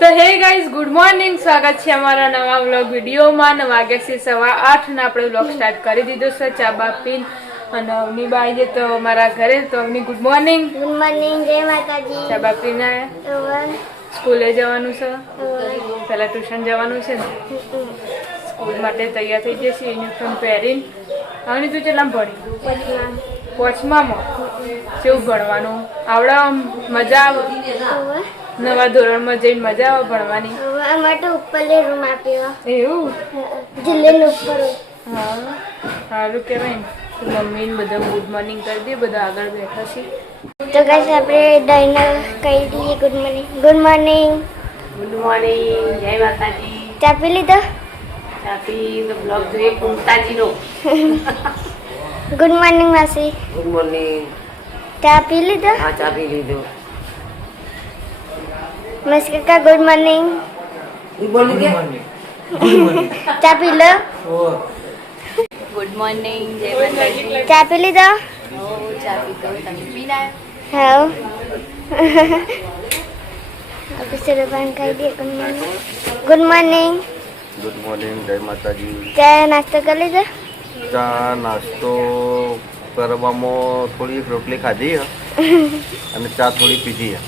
તો hey guys good morning, સ્વાગત છે અમારા નવા વ્લોગ વિડીયોમાં. 9 વાગ્યા છે, 8:15 ને આપણે વ્લોગ સ્ટાર્ટ કરી દીધો છે. ચા બા પીને અને અવની બાઈ છે તો અમારા ઘરે. તો Avani good morning. Good morning, જય માતાજી. ચા બા પીને સ્કૂલે જવાનું છે, પહેલા ટ્યુશન જવાનું છે ને, સ્કૂલ માટે તૈયાર થઈ જશે. યુનિફોર્મ પહેરીને અવની તું કેટલામ ભણી? 5માં. કેવું ભણવાનું આવડે? મજા આવે? નવા ધોરણમાં જઈને મજા આવે ભણવાની? અમારે તો ઉપરલે રૂમ આપ્યો. એવું? જિલ્લાનો ઉપર. હા, સારું કહેવાય ને. મમ્મી ને બધા ગુડ મોર્નિંગ કરી દે, બધા આગળ બેઠા છે. તો ગાઈસ આપણે ડાયના કહી દઈએ good morning. Good morning. Good morning, જય માતાજી. ચા પી લીધો? ચા પી બ્લોગ જોઈએ કુંતાજીનો. ગુડ મોર્નિંગ માસી. Good morning. ચા પી લીધો? હા, ચા પી લીધો. મસ્ત કાકા ગુડ મોર્નિંગ. Good morning. ચા પી લો. ગુડ મોર્નિંગ, જય માતાજી. ચા પી લીધો? ચા પીતો તમે પીના? હા. આપણે સરેબાન કહી દઈએ good morning. Good morning. Good morning, જય માતાજી. ચા નાસ્તો કરી લીધો? ચા નાસ્તો કરવામાં થોડી રોટલી ખાધી અને ચા થોડી પીધી.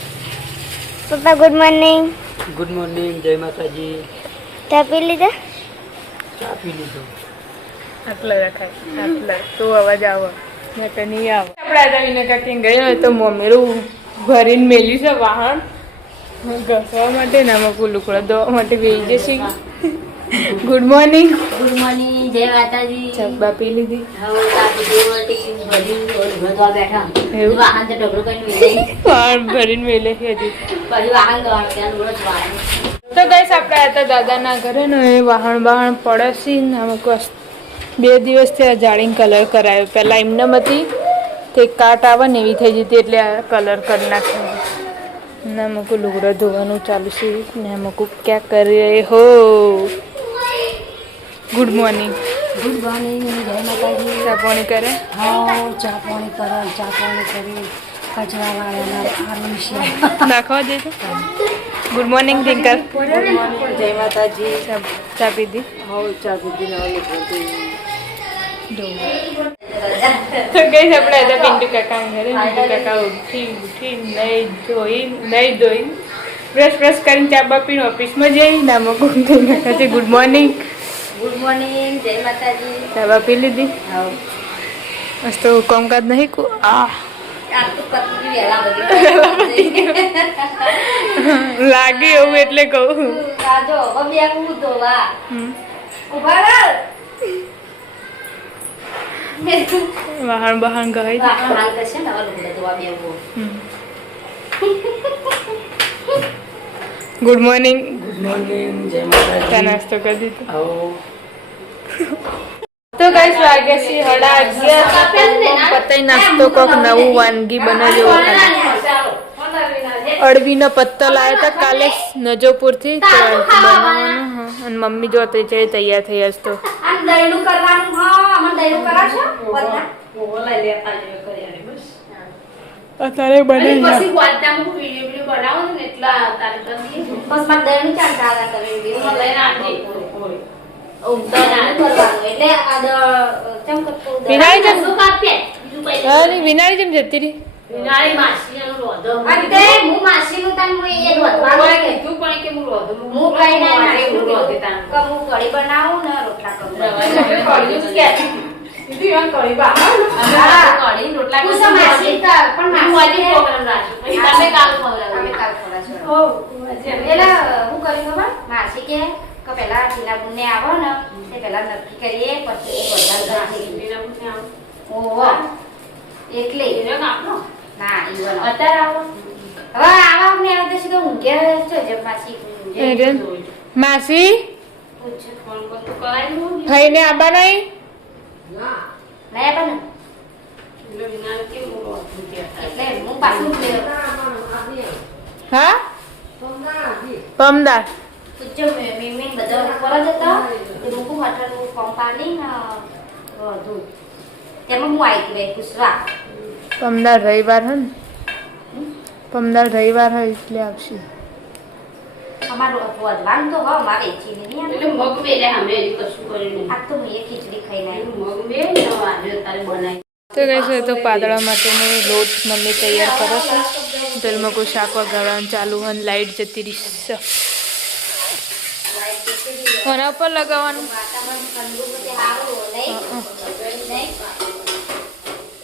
પપ્પા ગુડ મોર્નિંગ. ગુડ મોર્નિંગ, જય માતાજી. ચા પી લીધો? ચા પી લીધો. આટલા રખાય, આટલા તો અવાજ આવે ને તો નહીં આવે. આપણે આવીને કાંઈ ગયા તો મમ્મીરું ભરીને મેલ્યું છે વાહન ઘસવા માટે ને આમાં લુકડા ધોવા માટે બેસી જશે. Good morning. ગુડ મોર્નિંગ, જય માતાજી. ચા પી લીધી? હવે ચા પીધી, ટિફિન ભરીને ભરવા બેઠા. એવું? વાહન તો ઢગલો કરીને વેચાઈ. વાહન ભરીને મેલે છે હજી. પછી વાહન ગવાનું ત્યાં રોજ વાહન. તો ગાઈસ આપણે હતા દાદાના ઘરે ને એ વાહણ પડે છે ને અમુક 2 દિવસથી આ જાળીને કલર કરાયો. પહેલાં એમને હતી તે કાટ આવે ને એવી થઈ જતી એટલે આ કલર કરી નાખ્યો. ને અમુક લુગડા ધોવાનું ચાલુ છે ને અમુક ક્યાં કરીએ હો. Good morning. ગુડ મોર્નિંગ, જય માતાજી. ચા પાણી કરે? હા, ચા પાણી કરો, ચા પાણી કરી કચરા વાળાના આરામ છે. નાખવા દે તો. ગુડ મોર્નિંગ ટિંકર. જય માતાજી. ચા પીધી? હા, ચા પીધી. તો ગઈ આપણે હતા પિન્ટુ કાકા ઘરે. પિન્ટુ કાકા ઉઠી નહીં ધોઈ બ્રશ કરીને ચા બા પીને ઓફિસમાં જઈ નામો છે. Good morning. ગુડ મોર્નિંગ, જય માતાજી. ચા બા પી લીધી? હા. મસ્ત તો કામકાજ નહીં આ તો પતિ વેલા બધી લાગે એવું એટલે કહું. આજો બબિયા કુ ધોવા ઉભા રહો. વાહણ બહાણ ગઈ. વાહણ હાલ કરશે ને હવે લોકો ધોવા બેવો. Good morning. ગુડ મોર્નિંગ, જય માતાજી. ચા નાસ્તો કરી દીધો? આવો. તો ગાઈસ વાગ્યા છે 11:30. પતાઈ નાસ્તો કોક નવું વાનગી બનાવ્યો. અળવીનો પત્તો લાવ્યા હતા કાલે નજોપુરથી તો બનાવવાનો. અને મમ્મી જો તો તૈયાર થઈ હશે તો આમ દહીનું કરવાનું. હા, અમને દહીનું કરાવશો બધા ઓલા લેતા જ કરી બસ. અત્યારે બને પછી વાતામાં હું વિડિયો બનાવું ને એટલા તારે કરી બસ માં દહીનું ચાંટા કરી દે હું લઈને આવજે. વિનાળી જેમ જતી રહી. માસી કે પેલા ટીનાબુન ને આવો ને તે પેલા નક્કી કરીએ પછી એટલે ના અત્યારે આવો. હવે આવા અમને આવે છે કે હું કે છો જે માસી માસી થઈને આબા નહીં? નયા પણ એટલે હું પાછું હા પમદાર પૂછજો મેં બધા ઉપર જ હતા એ મૂકું મટરનું પંપાની દૂધ તેમાં હું આવી ગઈ પૂછવા. પમદાર રવિવાર હે ને? પમદાર રવિવાર હોય એટલે આવશે. અમારું વધવાનું તો હા મારે વેચીને નહીં આવે. એટલે મગ મેલે અમે હજી કશું કર્યું નહીં. આ તો મેં ખીચડી ખાઈ નાખી. મગ મેલ ને આજે તારે બનાવી તો કઈ છે તો પાતળા માટેનો લોટ મમ્મી તૈયાર કરે છે. તેલમાં કોઈ શાક વગાડવાનું ચાલુ હોય અને લાઈટ જતી રહી છે. કોના ઉપર લગાવવાનું? વાતાવરણ ઠંડુ બધે સારું નહીં નહીં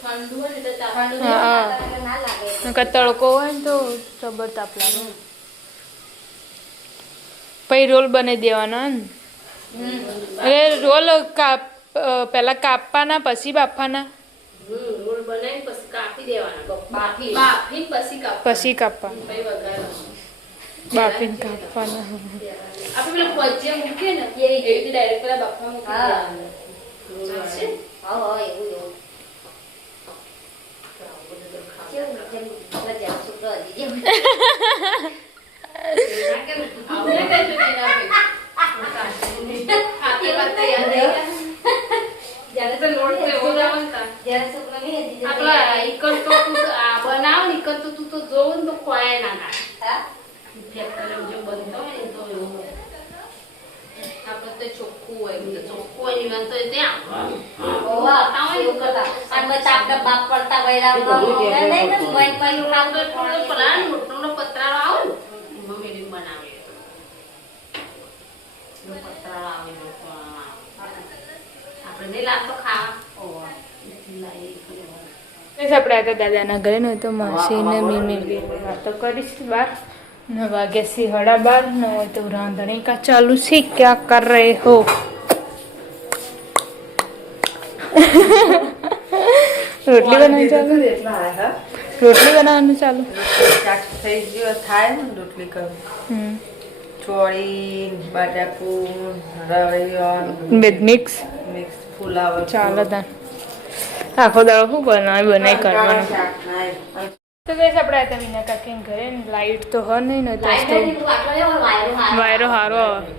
ઠંડુ હોય ને તો તાપ ઠંડુ હા, હા. વાતાવરણ ના લાગે. નકર તડકો હોય ને તો જબર તાપ લાગે. પછી રોલ બનાવી દેવાના ને એટલે રોલ પહેલા કાપવાના પછી બાફવાના રોલ બનાવીને પછી કાપી દેવાના બાફી. બાફી પછી કાપ પછી કાપવા પછી વઘારવાનું. બાફીને કાપવાના. આપણે પેલા પજ્જે મૂકીએ ને એવી રીતે ડાયરેક્ટ પેલા બાફવા મૂકી હા. દેવાના. ચાલશે? હા હા એવું એવું કેવું જેમ મજા શુક્ર હજી જેમ આપણે કશું નહીં રાખે. હાથે વાત તૈયાર થઈ ગયા. જ્યારે તો લોટ તો એવો ના બનતા. જ્યારે શુક્ર નહીં હજી આપણા ઈકર તો તું આ બનાવ ને ઈકર તો તું તો જોવો ને તો ખોવાય ના થાય. હા ફેક્ટરી જે બનતો હોય ને તો એવું હોય. આપણે તો ચોખ્ખું હોય તો ચોખ્ખું હોય ને તો ત્યાં ઓવા એવું કરતા અને બધા આપણા બાપ પડતા વૈરા નહીં ને મન પર આપણે થોડો પલા મોટો પતરાળો આવે ને એમાં મેરી બનાવીએ તો પતરાળો આવે ને આપણે નહીં લાગતો ખાવા ઓવા આપણે હતા દાદાના ઘરે ને તો માસી ને મીમી વાતો કરીશ બાર ને વાગ્યા સી 12:30 ને હોય તો રાંધણી કા ચાલુ છે. ક્યાં કર રહે હો? રોટલી બનાવવાનું ચાલુ. રોટલી બનાવવાનું ચાલુ. થઈ ગયો થાય ને રોટલી કરું હમ ચોળી બટાકું રવૈયો વિથ મિક્સ મિક્સ ફુલાવર ચાલો તાન આખો દાડો શું બનાવી કરવાનું. તો ગઈશ આપણે હતા વિના કાકીને ઘરે ને લાઈટ તો હ નહીં ને તો વાયરો હારો આવે.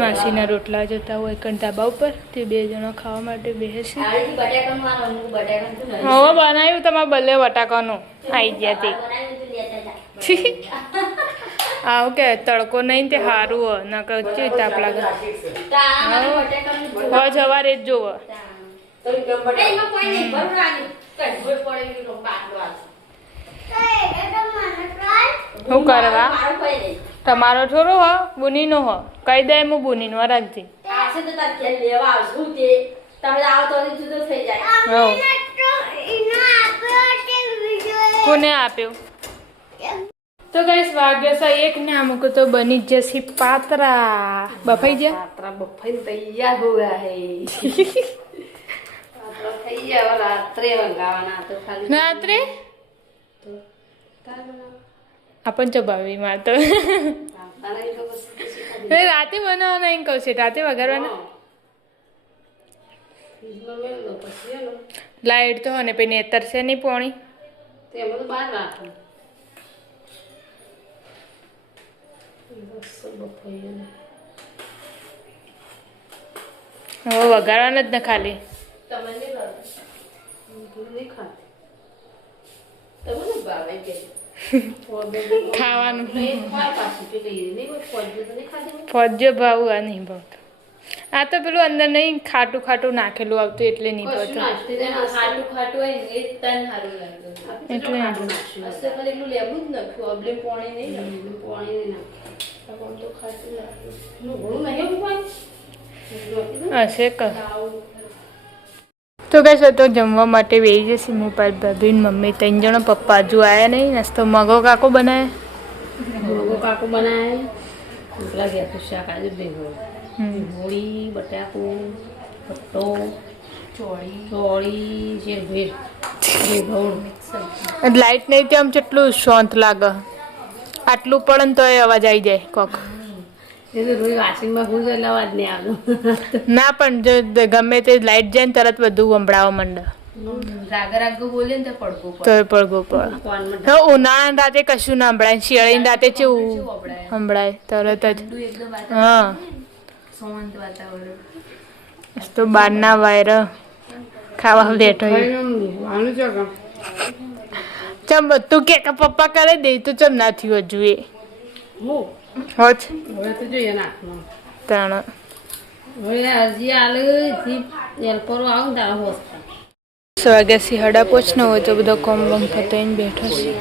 માસીના રોટલા જતા હોય કણ ધાબા ઉપર તે બે જણા ખાવા માટે બેસે છે. હવે બનાવ્યું તમારે બલ્લે વટાકાનું આવી ગયા તે આવું કે તડકો નહીં તે સારું હોય નકર કેવી તાપ લાગે. હવે જવારે જ જોવો. શું કરવા તમારો છોરો હો બુનીનો હો કહી દે હું બુનીનો રાખજે. કોને આપ્યો? તો ગઈશ વાગ્યો છે 1 ને અમુક તો બની જ જશે પાતરા. બફાઈ જાય પાત્રા બફાઈને તૈયાર હો ગયા હે પાત્રા થઈ ગયા રાત્રે વંગાવાના તો ખાલી રાત્રે આપણ ચબાવી માર તો રાતે બનાવવાના નહીં કહું છે રાતે વગાડવાના. લાઈટ તો ને પછી નેતરશે નહીં પોણી તેમાં તો બહાર રાખો હવે વગાડવાના જ ને ખાલી તમે નહીં ખાતી તમને ભાવે કે ખાવાનું ખાવાનું ફોજો ભાવ આ નહીં ભાવતો. આ તો પેલું અંદર નહીં ખાટું ખાટું નાખેલું આવતું એટલે નહીં ભાવતું. ખાટું ખાટું હોય ને એ તન સારું લાગે એટલે અસર ખાલી એટલું લેવું જ નાખ્યું અબલે પાણી નહીં નાખ્યું પાણી નહીં નાખ્યું તો ખાટું લાગ્યું ઘણું નહીં પાણી હશે કર. તો કહેશો તો જમવા માટે બેસી જશે હું પાછી ભાભી ને મમ્મી 3 જણા. પપ્પા હજુ આવ્યા નહીં. નાસ્તો મગો કાકો બનાવે. મોગો કાકો બનાવે પેલા ગયા તો શાક આજે ભેગો હોળી બટાકું પટ્ટો ચોળી જે ભેળ લાઈટ નહીં તો આમ કેટલું શાંત લાગે. આટલું પડે ને તો એ અવાજ આવી જાય કોક. એ તો રોજ વાસિંગમાં હું એટલે અવાજ નહીં આવ્યો ના પણ જો ગમે તે લાઈટ જાય ને તરત બધું સંભળાવા માંડે રાગો બોલે ને તો પડકો તો એ પડઘો પડે. તો ઉનાળાની રાતે કશું ના સંભળાય. શિયાળાની રાતે કેવું સંભળાય તરત જ. હા શાંત વાતાવરણ તો બહારના વાયર ખાવા બેઠો ચમ તું કે પપ્પા કરે દે તો ચમ ના થયું હજુ એ હું હોજ હવે તો જોઈએ નાખવાનું તાણ હવે અરજી આલે થી એલપરો આવું તારા હોસ્પિટલ 6 વાગ્યાથી 8:30 હોય તો બધો કોમ બમ પતાઈને બેઠો છે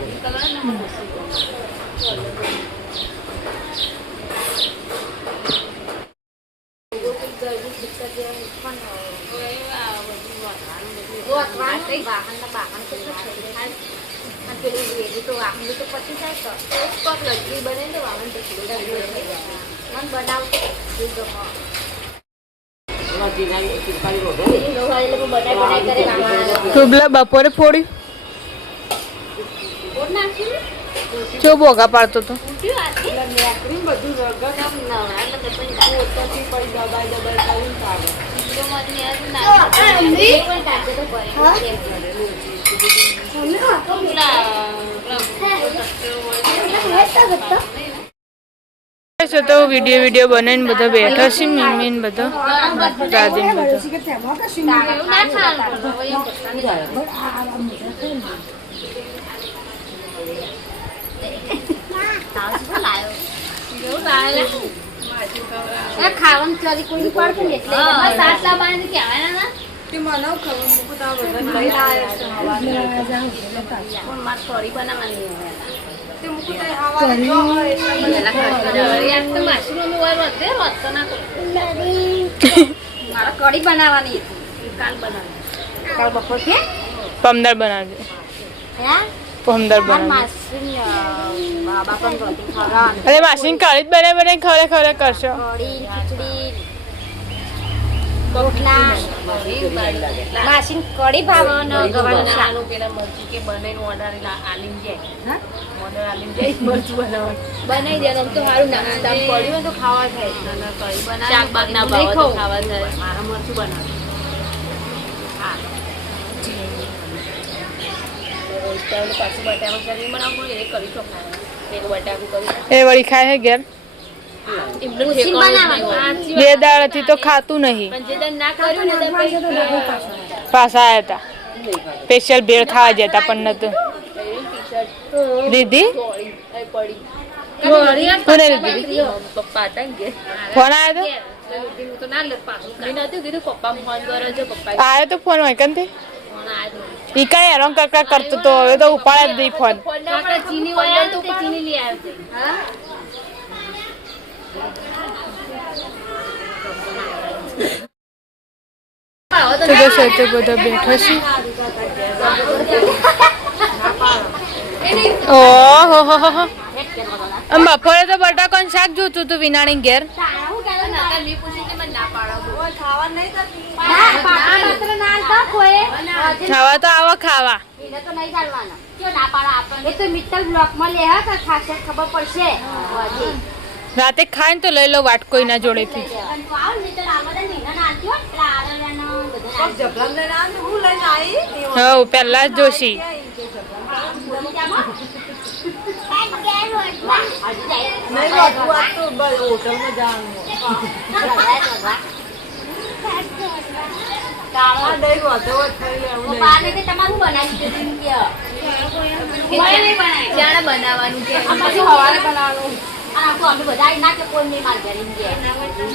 તુબલા બપોરે ફોડ્યું ચો બોગા પાડતો તો તો વિડીયો બનાવીને બધા બેઠા છે મમ્મી ને બધા દાદી ને બધા ખાવાનું ચોરી કોઈ પડતું એટલે સાતલા બાંધી કહેવાય ના તે મને ખબર મૂકું તો બધા લઈને આવ્યા છે પણ મારે ચોરી બનાવવાની હોય તે મૂકું તો આવા જો હોય એટલે મારે કઢી બનાવવાની હતી કાલ બનાવવાની કાલ બપોર કે પમદાર બનાવજે હે પમદાર બનાવજે માસી બાપા ને કઢી ખાવાનું અરે માસીને કાળી જ બનાવી ખરે કરશો કઢી ખીચડી રોટલા માસી કઢી ભાવવાનો ગવાનું શાક પેલા મરચું કે બનાવીને ઓર્ડર આલીમ જાય ઓર્ડર આલીમ જાય મરચું બનાવી દેવાનું તો સારું નામ પડ્યું હોય તો ખાવા થાય કઢી બનાવી શાક બાગ ના ભાવ તો ખાવા થાય મારા મરચું બનાવે પાછું બટાકા શરીર બનાવવું એ કરી શકાય એક બટાકું કરી એ વળી ખાય હે ઘેર બે દાડાથી તો ખાતું નહીં પાછા આવ્યા હતા સ્પેશિયલ ભેળ ખાવા જતા પણ નતું દીદી કોને દીદી ફોન આવ્યો તો ફોન હોય કંતે ઈ કઈ હેરાન કરતા કરતો તો હવે તો ઉપાડે જ નહીં ફોન તો સાથે બધા બેઠા છે ઓહો બપોરે તો બટાકાનું શાક જોતું હતું વિનાણી ઘેર ખાવા તો આવો ખાવા રાતે ખાય ને તો લઈ લો વાટકો એના જોડેથી જબલામ લઈને આવે હું લઈને આવી હવ પહેલા જ જોશી નહીં રોટવું આજ તો બસ હોટલમાં જવાનું કાળા દહીં વધો થઈ લેવું બનાવવાનું છે સવારે બનાવવાનું અમે બધા ના કે કોઈ નહીં માર ઘરે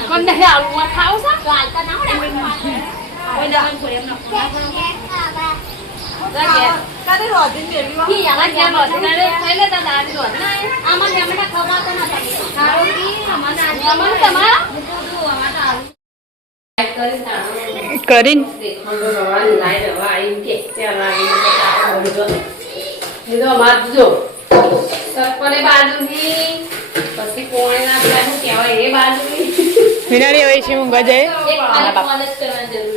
કોણ નહીં આવું ખાવ છો ચાલતા ના હોય કદી રોધી મેળવી ઈ આવા ગયા બસનારે થઈ લેતા દાદી રોધના આમાં જમણા ખવાતા ના ખાઓ કી અમારા તમારા કરીને વિનારી હોય છે ઊંઘા જાય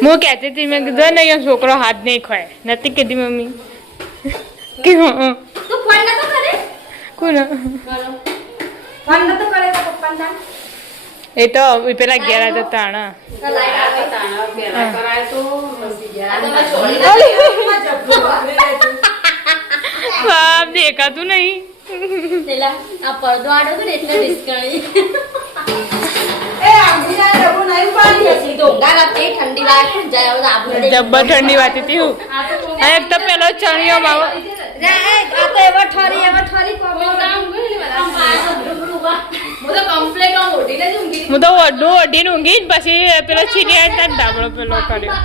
હું કહેતી હતી મેં કીધું ને અહીંયા છોકરો હાથ નહીં ખોય નથી કીધી મમ્મી કે તું ફોન નતો કરે કોણ ફોન નતો કરે તો પપ્પા એ તો પેલા ઘેર હતા તાણા બાપ દેખાતું નહીં આ પડદો આડો ને એટલે ડિસ્કાઉન્ટ જબ્બર ઠંડી વાતી હતી હું એક તો પેલો ચણિયો માવો હું તો અઢીને ઊંઘી ને પછી પેલો છીની ધાબળો પેલો કર્યો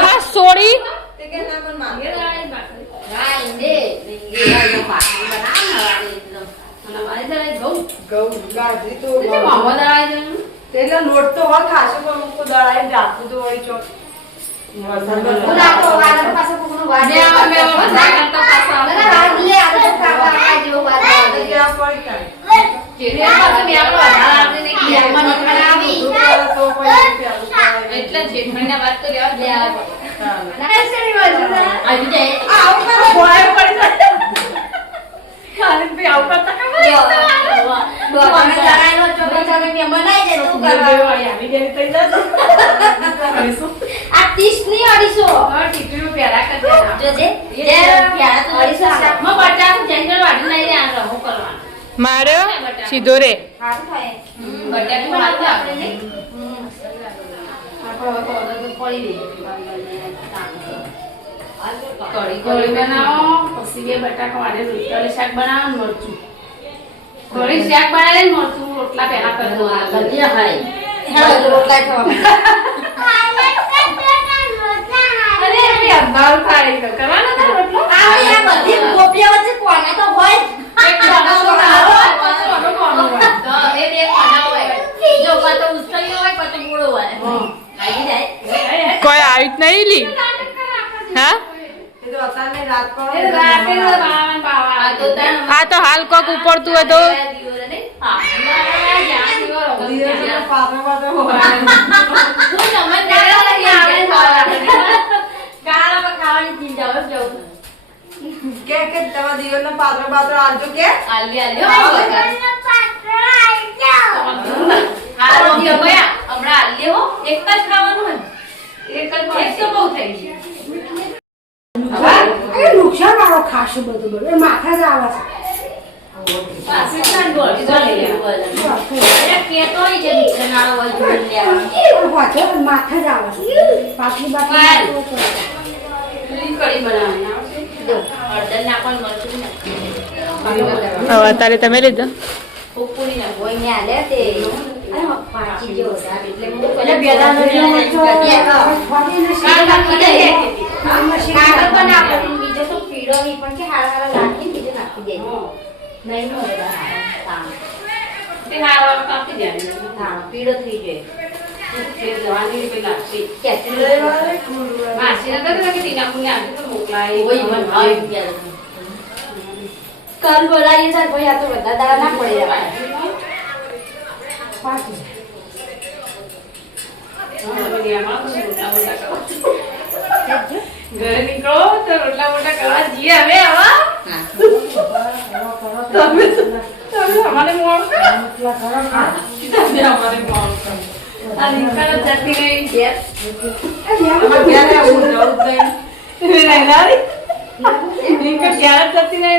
આ સોડી એટલે લોટ તો હોય ખાસો પણ મૂકો દળાઈ રાખું તો હોય ચોક એટલે જેઠમણીના વાત તો લેવા જ લેવા માર્યો સીધો રે કઢી બનાવો પછી બે બટાકા વાળે રોટલી શાક બનાવો મરચું કઢી શાક બનાવે મરચું રોટલા પહેલા કરી દો અંધારું થાય તો કરવાનો થાય રોટલો કોઈ આવી જ નહીં લી હા આ તો હાલ કોક ઉપડતું હોય તો નુકસાન વાળો ખાસું બધું માથા જ આવે છે માથા જ આવે છે પાટલી હવે તારે તમે લીધો પીળો થઈ જાય કાલ બોલાવીએ સર ભાઈ આ તો બધા દાડા ના પડી ઘરે નીકળો તો રોટલા મોટા કરવા જઈએ હવે તમે અમારે મોડ તમે અમારે મોડ આ નીકળો જતી રહી ગેસ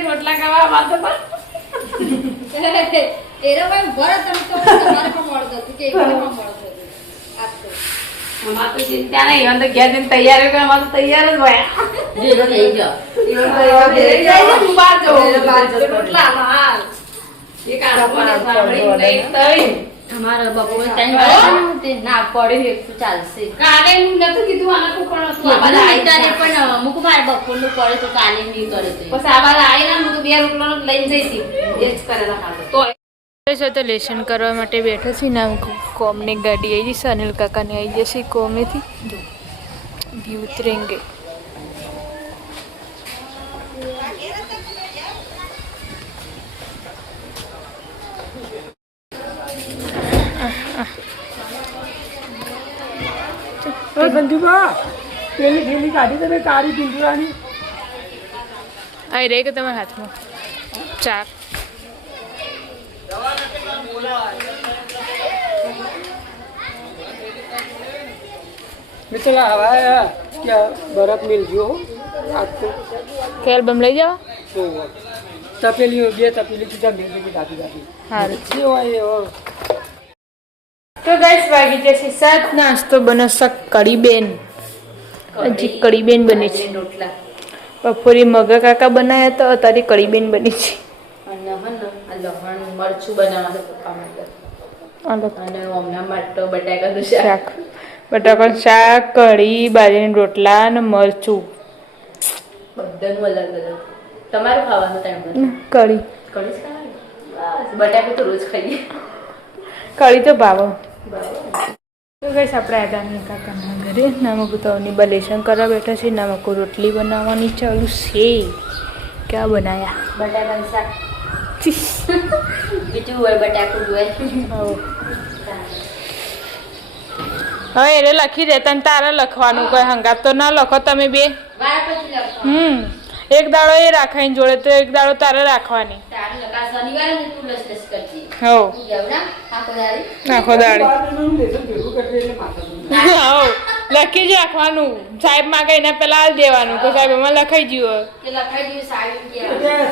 રોટલા ખાવા વાતો અમારે તો ચિંતા નહીં અમે તો ઘેર જઈને તૈયાર હોય અમારે તો તૈયાર જ હોય તમારા બપોર ટાઈમ ના પડે તો ચાલશે કાલે નતું કીધું આના પણ પણ અમુક મારે બપોરનું પડે તો કાલે નહીં કરે તો પછી આ બાદ આવીને હું તો બે રોટલાનો લઈને જઈશી એ જ કરેલા ખાતો તો તો લેસન કરવા માટે બેઠો છું ને કોમની ગાડી આવી જશે અનિલ કાકાની આવી જશે કોમેથી भी उतरेंगे સંજુભા પેલી થેલી કાઢી તમે કાળી પિંજરાની આ રે કે તમારા હાથમાં ચાર मित्र हवा क्या बर्फ मिल गयो आज तो ખેલ બમ લઈ જાવ तो तपेली બે તપેલી સીધા મેળ કે દાદી દાદી હારું જે હોય તો ગાઈસ વાગી જશે 7 નાસ્તો બનશે કઢી બેન હજી કઢી બેન બની છે રોટલા બપોરે મગા કાકા બનાયા તો અત્યારે કઢી બેન બની છે અને લસણ મરચું બનાવવા છે પપ્પા માટે અલગ અને હમણાં માટે બટાકાનું શાક શાક બટાકાનું શાક કઢી બાજરીના રોટલા અને મરચું બધાનું અલગ અલગ તમારું ખાવાનું ટાઈમ પર કઢી કઢી જ ખાવાનું બસ બટાકા તો રોજ ખાઈએ કઢી તો ભાવ બરાબર તો ગઈશ આપણે આદાની કાકાના ઘરે નામક તો નિબલેશન કરવા બેઠા છે નામક રોટલી બનાવવાની ચાલુ છે ક્યાં બનાયા બટાકાનું શાક બીજું હોય બટાકું હોય હવે એને લખી દે તને તારે લખવાનું કોઈ હંગાત તો ના લખો તમે બે વાર પછી લખો એક દાડો એ રાખવાની જોડે તો એક દાડો તારે રાખવાની તારે લખા શનિવારે ને તું લસ લસ કરજી હો જવના આખો દાડી આખો દાડી લેસન ભેગું કરી એટલે માથા હો લખી જ રાખવાનું સાહેબ માં કહીને પેલા હાલ દેવાનું કે સાહેબ એમાં લખાઈ ગયું કે લખાઈ દીધું સારું કે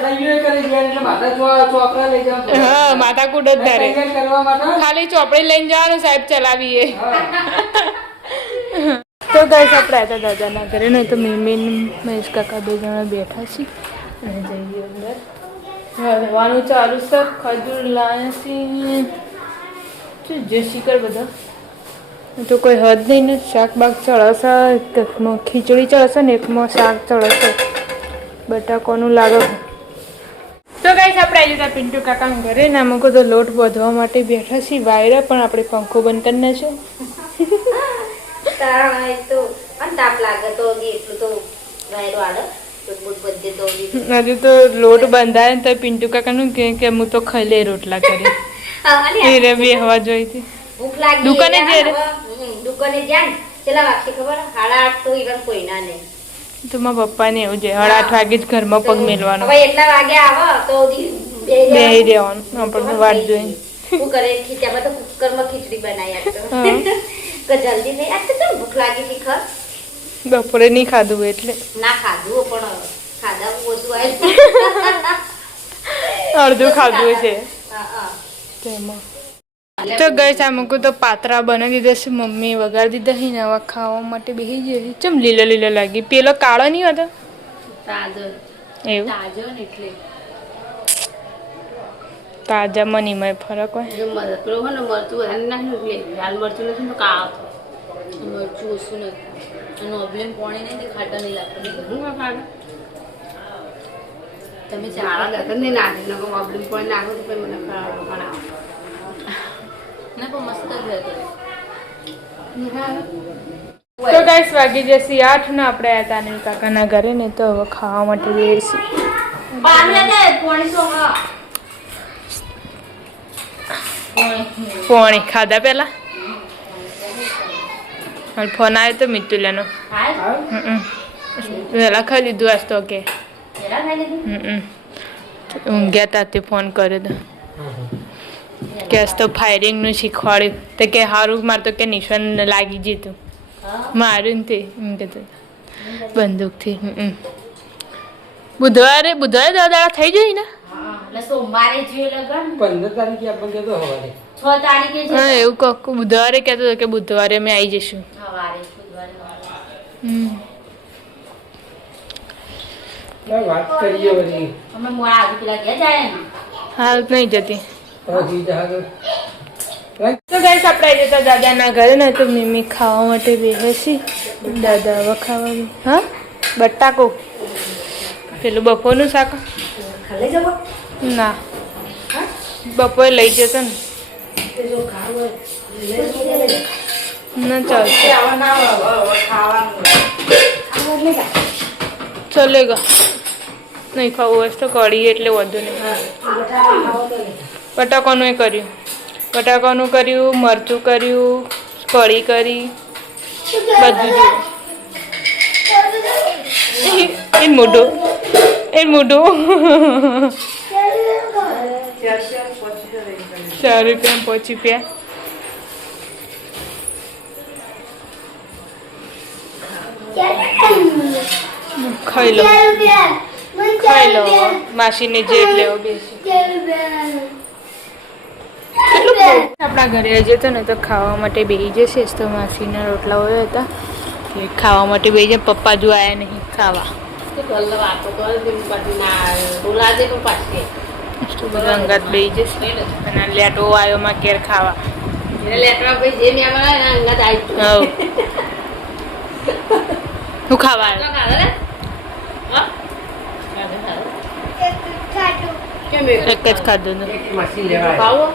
સહીઓ કરી દે એટલે માથા ચોપડા લઈ જવા હા માથા કુડ જ ધારે કરવા માટે ખાલી ચોપડી લઈને જવાનું સાહેબ ચલાવીએ તો ગાઈસ આપણે હતા દાદાના ઘરે નહીં તો મીમીન મહેશ કાકા બે જણા બેઠા છીએ અને જઈએ અંદર રહેવાનું ચાલુ છે ખજૂર લાયા છે જે શીકર બધા તો કોઈ હદ નહીં ને શાક બાક ચડશે એકમાં ખીચડી ચડશે ને એકમાં શાક ચડશે બટાકોનું લાગે તો ગાઈસ આપણે આવી જતા પિન્ટુ કાકાના ઘરે ને અમુક તો લોટ બાંધવા માટે બેઠા છીએ વાયરા પણ આપણે પંખો બંધ કરી નાખ્યો તારા હોય તો અને તાપ લાગે તો એટલું તો વાયરો આડે તો બુટ બધે તો હજુ તો લોટ બંધાય ને તો પિન્ટુ કાકાનું કે હું તો ખાઈ લે રોટલા કરી એ રે બે હવા જોઈ હતી ભૂખ લાગી દુકાને જઈએ રે. દુકાને જાય ને ચલા વાગશે ખબર 8:30 તો ઈવન કોઈ ના નહીં તો મારા પપ્પાને એવું છે 8:30 વાગે જ ઘરમાં પગ મેલવાનો હવે એટલા વાગે આવો તો બેહી રહેવાનું આપણે વાટ જોઈને શું કરે ખીચામાં તો કુકરમાં ખીચડી બનાવી આપતો તો જલ્દી નહીં આ તો કેમ ભૂખ લાગી હતી ખર બપોરે નહીં ખાધું એટલે ના ખાધું પણ ખાધા ઓછું આવ્યું અડધું ખાધું છે હા હા તેમાં તો ગઈ આ મૂકું તો પાતરા બનાવી દીધા છે મમ્મી વગાડી દીધા છે ને હવે ખાવા માટે બેસી જઈએ ચમ લીલો લીલો લાગી પેલો કાળો નહીં હતો તાજો એવું તાજો ને એટલે તાજા મનીમાં ફરક હોય જો પેલો હોય ને મરચું વધારે નાખ્યું એટલે લાલ મરચું નથી ને કાળો મરચું ઓછું નથી અને ઓબલીમ પાણી નહીં ખાટા નહીં લાગતું હું ખાડું તમે ચાળા લગન નહીં નાખી નાખો ઓબલીમ પાણી નાખો તો પછી મને ખાડો બનાવો ના પણ મસ્ત જ તો ગાઈસ વાગી જશે 8 ને આપણે આ તાની કાકાના ઘરે ને તો હવે ખાવા માટે બેસી પોણી ખાધા પેલા ફોન આવ્યો તો મિતુલાનો પેલા ખાઈ લીધું આજ તો કે ઊંઘ્યા તા તે ફોન કર્યો તો કે આજ તો ફાયરિંગનું શીખવાડ્યું તો કે સારું મારે તો કે નિશાન લાગી જતું માર્યું ને તે એમ કહેતું બંદૂકથી બુધવારે દાદા થઈ જાય ને સોમવારે જોઈએ લગન 15 તારીખે આપણને કહેતો હવારે 6 તારીખે છે હા એવું કહું બુધવારે કહેતો હતો કે બુધવારે અમે આવી જઈશું સવારે બુધવારે વાત કરીએ વળી અમે મોડા આવી પેલા ગયા જાય ને હાલ નહીં જતી પછી જહાજ તો ગાઈસ આપણે આવી જતા દાદાના ઘરે ને તો મમ્મી ખાવા માટે બેસી દાદા હવે ખાવા હા બટાકો પેલું બપોરનું શાક ખાલી જવો ના બપોરે લઈ જતો ને ના ચાલશે ચલેગા નહીં ખાવું હોય તો કઢી એટલે વધુ નહીં બટાકાનું કર્યું મરચું કર્યું કઢી કરી બધું જોયું એ મોઢું 4 રૂપિયા 5 રૂપિયા ખાઈ લો માસીને જે લેવો બેસી આપણા ઘરે જતો ને તો ખાવા માટે બેસી જશે તો માસીના રોટલા હોય હતા કે ખાવા માટે બેસી જાય પપ્પા જો આવ્યા નહીં ખાવા વાતો કરે પાછી ના બોલાજે પણ પાછી નાસ્તો બધું અંગાત બેસી જશે અને લેટો આવ્યો માં કેર ખાવા હવ હું ખાવા આવ્યો એક જ ખાધું ને મશીન લેવાય